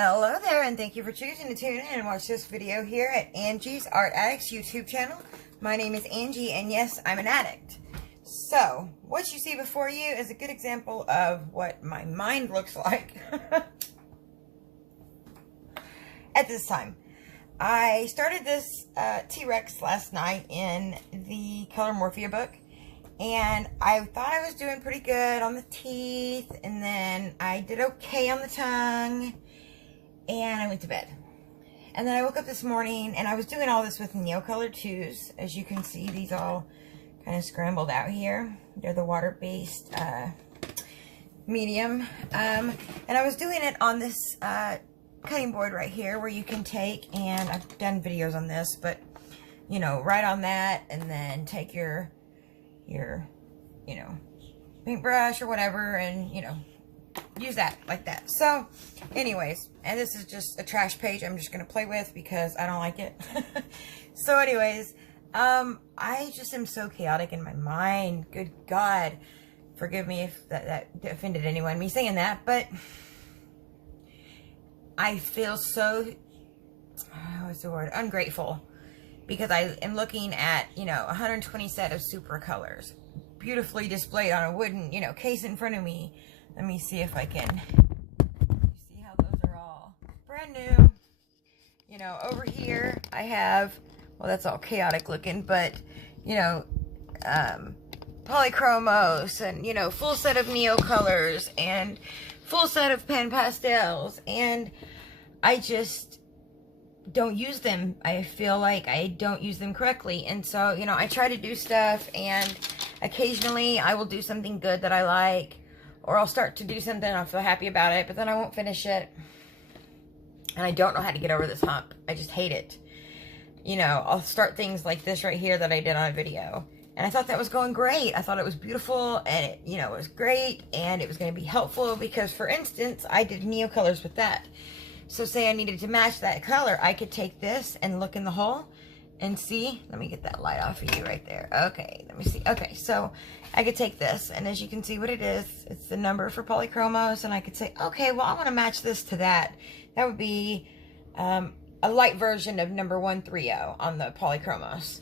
Hello there, and thank you for choosing to tune in and watch this video here at Angie's Art Addicts YouTube channel. My name is Angie, and yes, I'm an addict. So, what you see before you is a good example of what my mind looks like at this time. I started this T-Rex last night in the Color Morphia book, and I thought I was doing pretty good on the teeth, and then I did okay on the tongue, and I went to bed. And then I woke up this morning, and I was doing all this with Neocolor 2s. As you can see, these all kind of scrambled out here. They're the water-based medium. And I was doing it on this cutting board right here, where you can take, and I've done videos on this, but, you know, right on that, and then take your you know, paintbrush or whatever, and, you know, use that like that. So anyways, and this is just a trash page I'm just gonna play with because I don't like it. So anyways, I just am so chaotic in my mind. Good God, forgive me if that offended anyone, me saying that, but I feel so, what's the word, ungrateful, because I am looking at, you know, 120 set of super colors beautifully displayed on a wooden, you know, case in front of me. Let me see if I can see how those are all brand new. You know, over here I have, well, that's all chaotic looking, but, you know, polychromos, and, you know, full set of Neocolors, and full set of pen pastels, and I just don't use them. I feel like I don't use them correctly, and so, you know, I try to do stuff, and occasionally I will do something good that I like, or I'll start to do something and I'll feel happy about it, but then I won't finish it, and I don't know how to get over this hump. I just hate it. You know, I'll start things like this right here that I did on a video, and I thought that was going great. I thought it was beautiful, and it, you know, it was great, and it was going to be helpful because, for instance, I did Neocolors with that. So say I needed to match that color, I could take this and look in the hole and see. Let me get that light off of you right there. Okay, let me see. Okay, so I could take this, and as you can see what it is, it's the number for polychromos, and I could say, okay, well, I want to match this to that. That would be a light version of number 130 on the polychromos.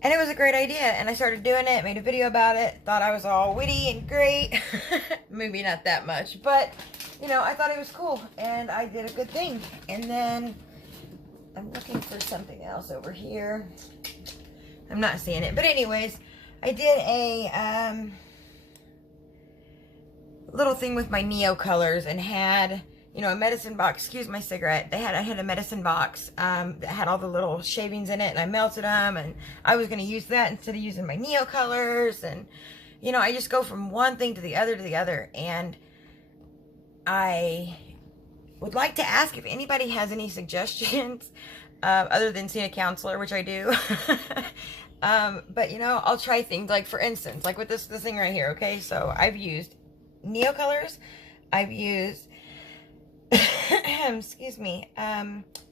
And it was a great idea, and I started doing it, made a video about it, thought I was all witty and great. Maybe not that much, but, you know, I thought it was cool, and I did a good thing. And then I'm looking for something else over here. I'm not seeing it, but anyways, I did a little thing with my Neocolors, and had, you know, a medicine box. Excuse my cigarette. I had a medicine box that had all the little shavings in it, and I melted them, and I was going to use that instead of using my Neocolors. And, you know, I just go from one thing to the other, and I would like to ask if anybody has any suggestions other than seeing a counselor, which I do. But, you know, I'll try things like, for instance, like with this thing right here. Okay, so I've used Neocolors, I've used excuse me,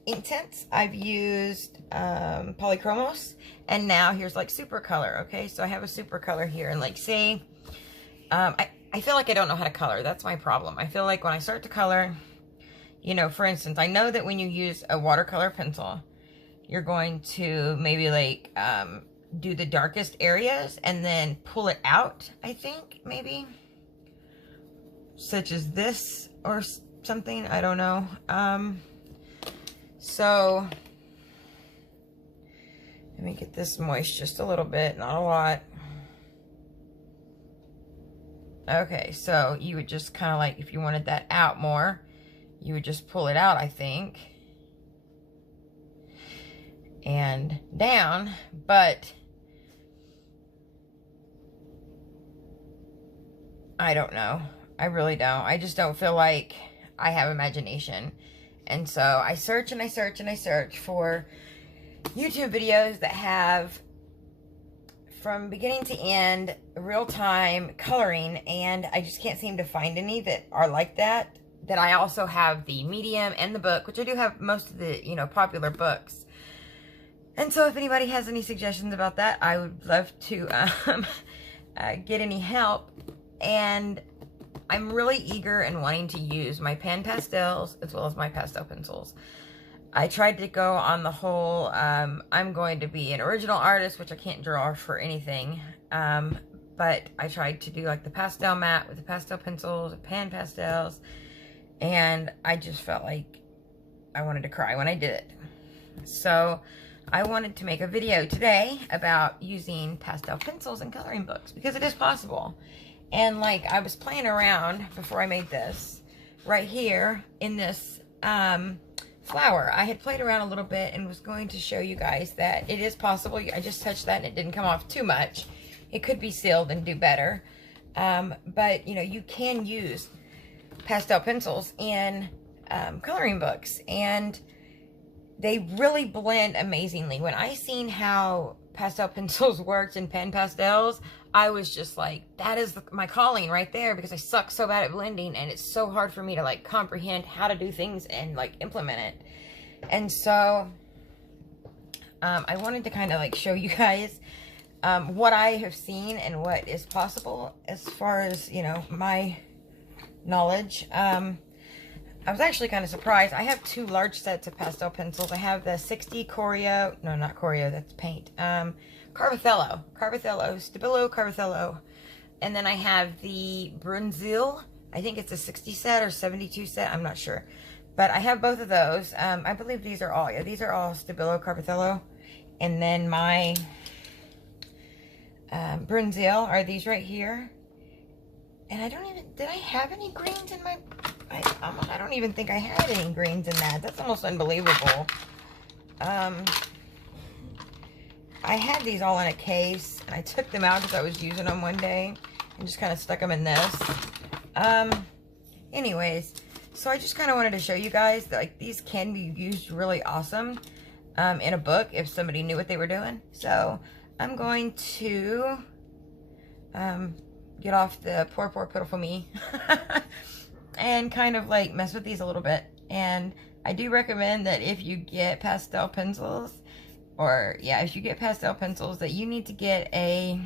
ink tints, I've used polychromos, and now here's like super color. Okay, so I have a super color here, and like, say, I feel like I don't know how to color. That's my problem. I feel like when I start to color, you know, for instance, I know that when you use a watercolor pencil, you're going to maybe like do the darkest areas and then pull it out, I think, maybe, such as this or something, I don't know. So let me get this moist just a little bit, not a lot. Okay, so you would just kind of like, if you wanted that out more, you would just pull it out, I think, and down. But I don't know. I really don't. I just don't feel like I have imagination. And so I search and I search and I search for YouTube videos that have, from beginning to end, real-time coloring, and I just can't seem to find any that are like that. That I also have the medium and the book, which I do have most of the, you know, popular books. And so if anybody has any suggestions about that, I would love to get any help. And I'm really eager and wanting to use my pan pastels as well as my pastel pencils. I tried to go on the whole, I'm going to be an original artist, which I can't draw for anything. But I tried to do like the pastel mat with the pastel pencils, the pan pastels, and I just felt like I wanted to cry when I did it. So I wanted to make a video today about using pastel pencils and coloring books because it is possible. And like I was playing around before I made this right here in this flower. I had played around a little bit and was going to show you guys that it is possible. I just touched that and it didn't come off too much. It could be sealed and do better. But you know, you can use pastel pencils in coloring books, and they really blend amazingly. When I seen how pastel pencils worked in pen pastels, I was just like, that is my calling right there, because I suck so bad at blending and it's so hard for me to like comprehend how to do things and like implement it. And so I wanted to kind of like show you guys what I have seen and what is possible as far as, you know, my knowledge. I was actually kind of surprised. I have two large sets of pastel pencils. I have the 60 Corio, no, not Corio, that's paint. Carvathello, Stabilo Carvathello. And then I have the Brunzil. I think it's a 60 set or 72 set, I'm not sure. But I have both of those. I believe these are all, yeah, these are all Stabilo Carvathello. And then my Brunzil are these right here. And I don't even, did I have any greens in my, I don't even think I had any greens in that. That's almost unbelievable. I had these all in a case, and I took them out because I was using them one day, and just kind of stuck them in this. Anyways, so I just kind of wanted to show you guys that like these can be used really awesome in a book if somebody knew what they were doing. So I'm going to get off the poor pitiful me and kind of like mess with these a little bit. And I do recommend that if you get pastel pencils, or yeah, if you get pastel pencils, that you need to get a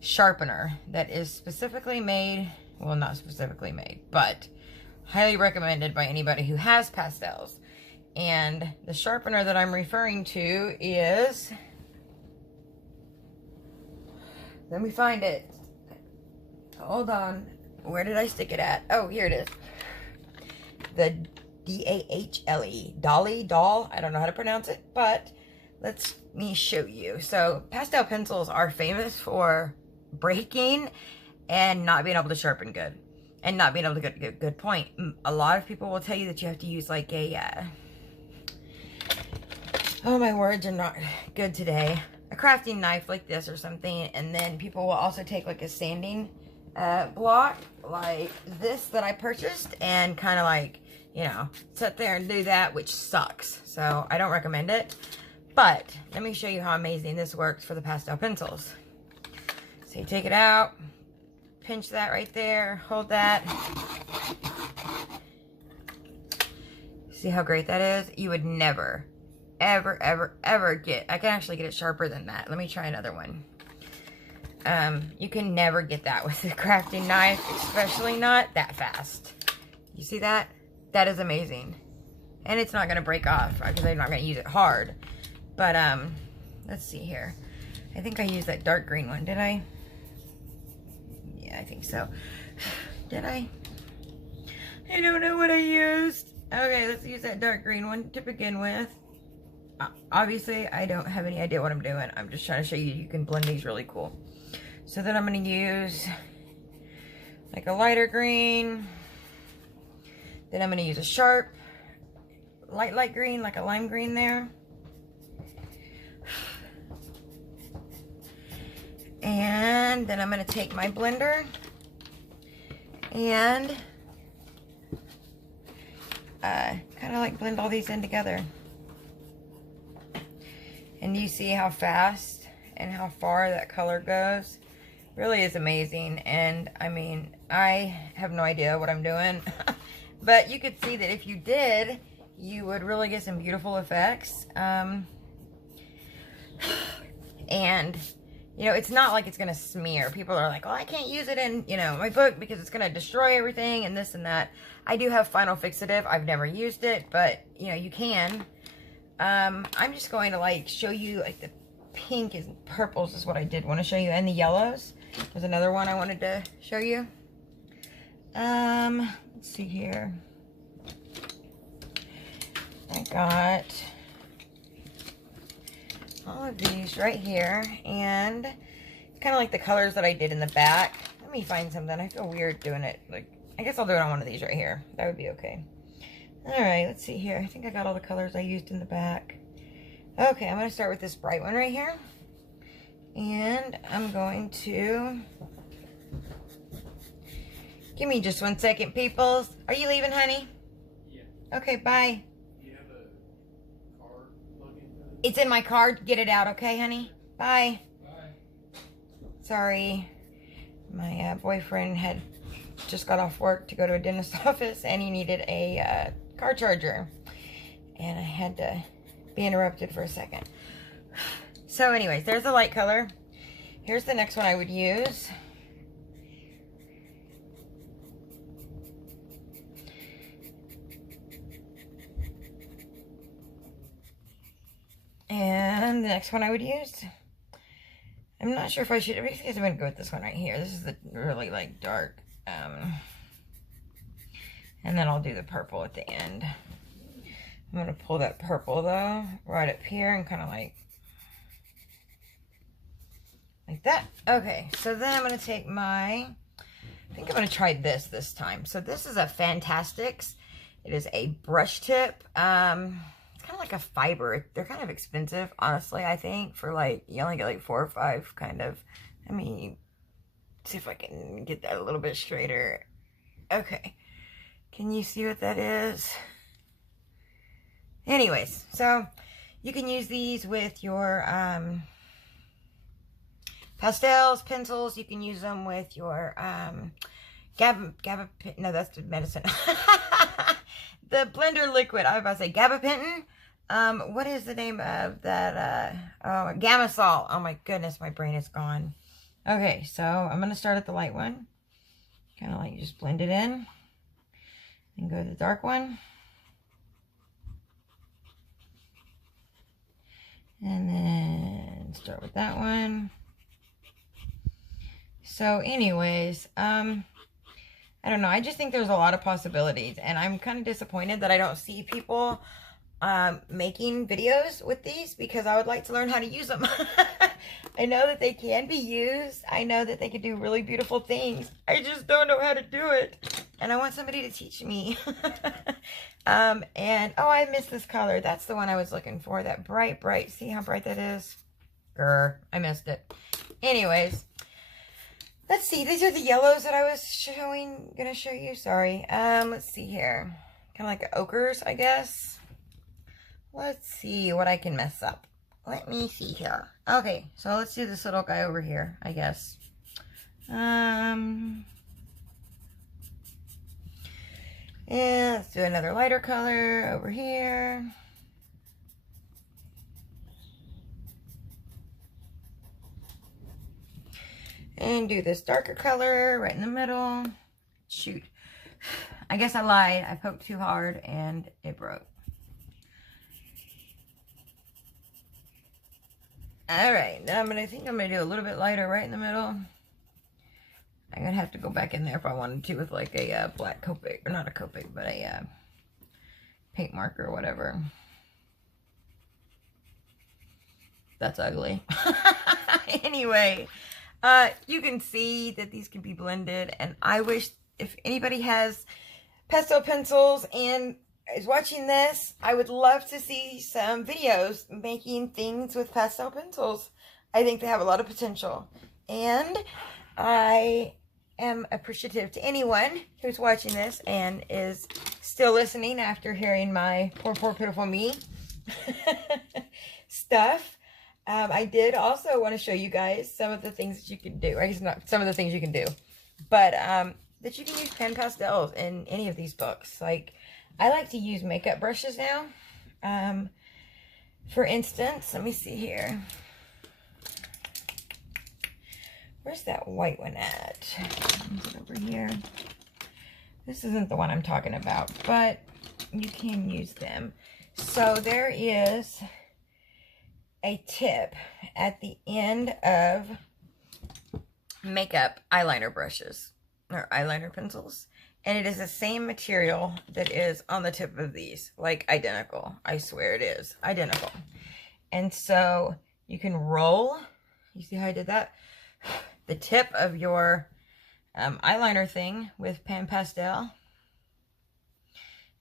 sharpener that is specifically made, well, not specifically made, but highly recommended by anybody who has pastels. And the sharpener that I'm referring to is, let me find it. Hold on. Where did I stick it at? Oh, here it is. The D-A-H-L-E. Doll. I don't know how to pronounce it, but let me show you. So, pastel pencils are famous for breaking and not being able to sharpen good. And not being able to get a good point. A lot of people will tell you that you have to use like a, oh, my words are not good today. A crafting knife like this or something. And then people will also take like a sanding block like this that I purchased and kind of like, you know, sit there and do that, which sucks. So I don't recommend it. But let me show you how amazing this works for the pastel pencils. So you take it out, pinch that right there, hold that. See how great that is? You would never, ever get, I can actually get it sharper than that. Let me try another one. You can never get that with a crafting knife, especially not that fast. You see that? That is amazing. And it's not going to break off because I'm not going to use it hard. But, let's see here. I think I used that dark green one, did I? Yeah, I think so. Did I? I don't know what I used. Okay, let's use that dark green one to begin with. Obviously, I don't have any idea what I'm doing. I'm just trying to show you can blend these really cool. So then I'm going to use like a lighter green. Then I'm going to use a sharp, light green, like a lime green there. And then I'm going to take my blender and kind of like blend all these in together. And you see how fast and how far that color goes. Really is amazing. And I mean, I have no idea what I'm doing. But you could see that if you did, you would really get some beautiful effects. And you know, it's not like it's going to smear. People are like, oh, I can't use it in, you know, my book because it's going to destroy everything and this and that. I do have Final Fixative. I've never used it, but, you know, you can. I'm just going to, like, show you, like, the pink and purples is what I did want to show you. And the yellows. There's another one I wanted to show you. Let's see here. I got all of these right here, and it's kind of like the colors that I did in the back. Let me find something. I feel weird doing it. Like, I guess I'll do it on one of these right here. That would be okay. All right, let's see here. I think I got all the colors I used in the back. Okay, I'm going to start with this bright one right here. And I'm going to... Give me just 1 second, peoples. Are you leaving, honey? Yeah. Okay, bye. Do you have a card plug-in? It's in my card. Get it out, okay, honey? Bye. Bye. Sorry. My boyfriend had just got off work to go to a dentist's office, and he needed a car charger. And I had to be interrupted for a second. So anyways, there's the light color. Here's the next one I would use. And the next one I would use, I'm not sure if I should, I guess I'm going to go with this one right here. This is the really, like, dark. And then I'll do the purple at the end. I'm going to pull that purple, though, right up here and kind of like that. Okay, so then I'm going to take my, I think I'm going to try this time. So this is a Fantastics. It is a brush tip. Kind of like a fiber. They're kind of expensive, honestly, I think, for like, you only get like 4 or 5 kind of. Let me see if I can get that a little bit straighter. Okay. Can you see what that is? Anyways, so you can use these with your pastels, pencils. You can use them with your no, that's the medicine. The blender liquid. I was about to say gabapentin. What is the name of that? Gamasol. Oh my goodness, my brain is gone. Okay, so I'm going to start at the light one. Kind of like just blend it in. And go to the dark one. And then start with that one. So anyways, I don't know. I just think there's a lot of possibilities, and I'm kind of disappointed that I don't see people making videos with these, because I would like to learn how to use them. I know that they can be used. I know that they can do really beautiful things. I just don't know how to do it, and I want somebody to teach me. And oh, I missed this color. That's the one I was looking for. That bright. See how bright that is? Grr, I missed it. Anyways. Let's see, these are the yellows that I was gonna show you, sorry. Let's see here. Kind of like ochres, I guess. Let's see what I can mess up. Let me see here. Okay, so let's do this little guy over here, I guess. And let's do another lighter color over here. And do this darker color right in the middle. Shoot. I guess I lied. I poked too hard and it broke. Alright, now I think I'm going to do a little bit lighter right in the middle. I'm going to have to go back in there if I wanted to with like a black Copic. Or not a Copic, but a paint marker or whatever. That's ugly. Anyway. You can see that these can be blended, and I wish if anybody has pastel pencils and is watching this, I would love to see some videos making things with pastel pencils. I think they have a lot of potential, and I am appreciative to anyone who's watching this and is still listening after hearing my poor pitiful me stuff. I did also want to show you guys some of the things that you can do. I guess not some of the things you can do, but that you can use pen pastels in any of these books. Like, I like to use makeup brushes now. For instance, let me see here. Where's that white one at? Is it over here? This isn't the one I'm talking about, but you can use them. So there is a tip at the end of makeup eyeliner brushes or eyeliner pencils, and it is the same material that is on the tip of these, like identical. I swear it is identical. And so you can roll, you see how I did that, the tip of your eyeliner thing with pan pastel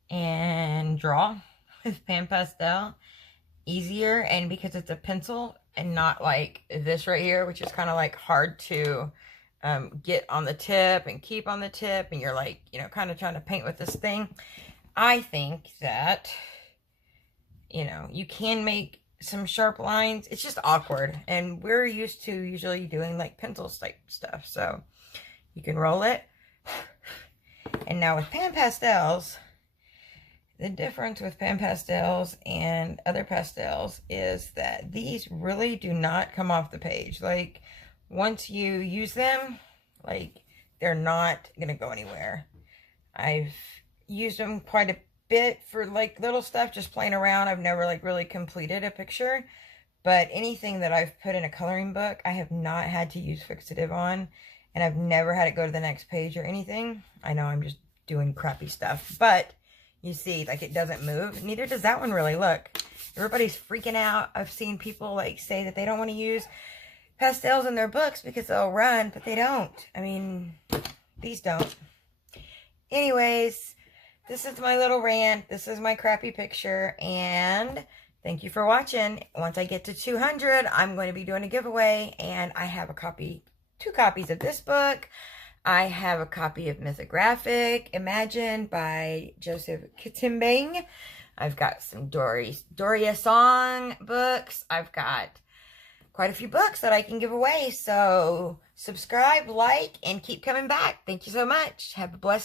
and draw with pan pastel easier. And because it's a pencil and not like this right here, which is kind of like hard to get on the tip and keep on the tip, and you're like, you know, kind of trying to paint with this thing, I think that, you know, you can make some sharp lines. It's just awkward, and we're used to usually doing like pencil type stuff. So you can roll it. And now with pan pastels, the difference with pan pastels and other pastels is that these really do not come off the page. Like, once you use them, like, they're not gonna go anywhere. I've used them quite a bit for like little stuff, just playing around. I've never like really completed a picture, but anything that I've put in a coloring book, I have not had to use fixative on, and I've never had it go to the next page or anything. I know I'm just doing crappy stuff, but you see, like, it doesn't move. Neither does that one really. Look, everybody's freaking out. I've seen people like say that they don't want to use pastels in their books because they'll run, but they don't. I mean, these don't. Anyways, this is my little rant. This is my crappy picture, and thank you for watching. Once I get to 200, I'm going to be doing a giveaway, and I have a copy, 2 copies of this book. I have a copy of Mythographic Imagine by Joseph Kitimbang. I've got some Doria Song books. I've got quite a few books that I can give away. So subscribe, like, and keep coming back. Thank you so much. Have a blessed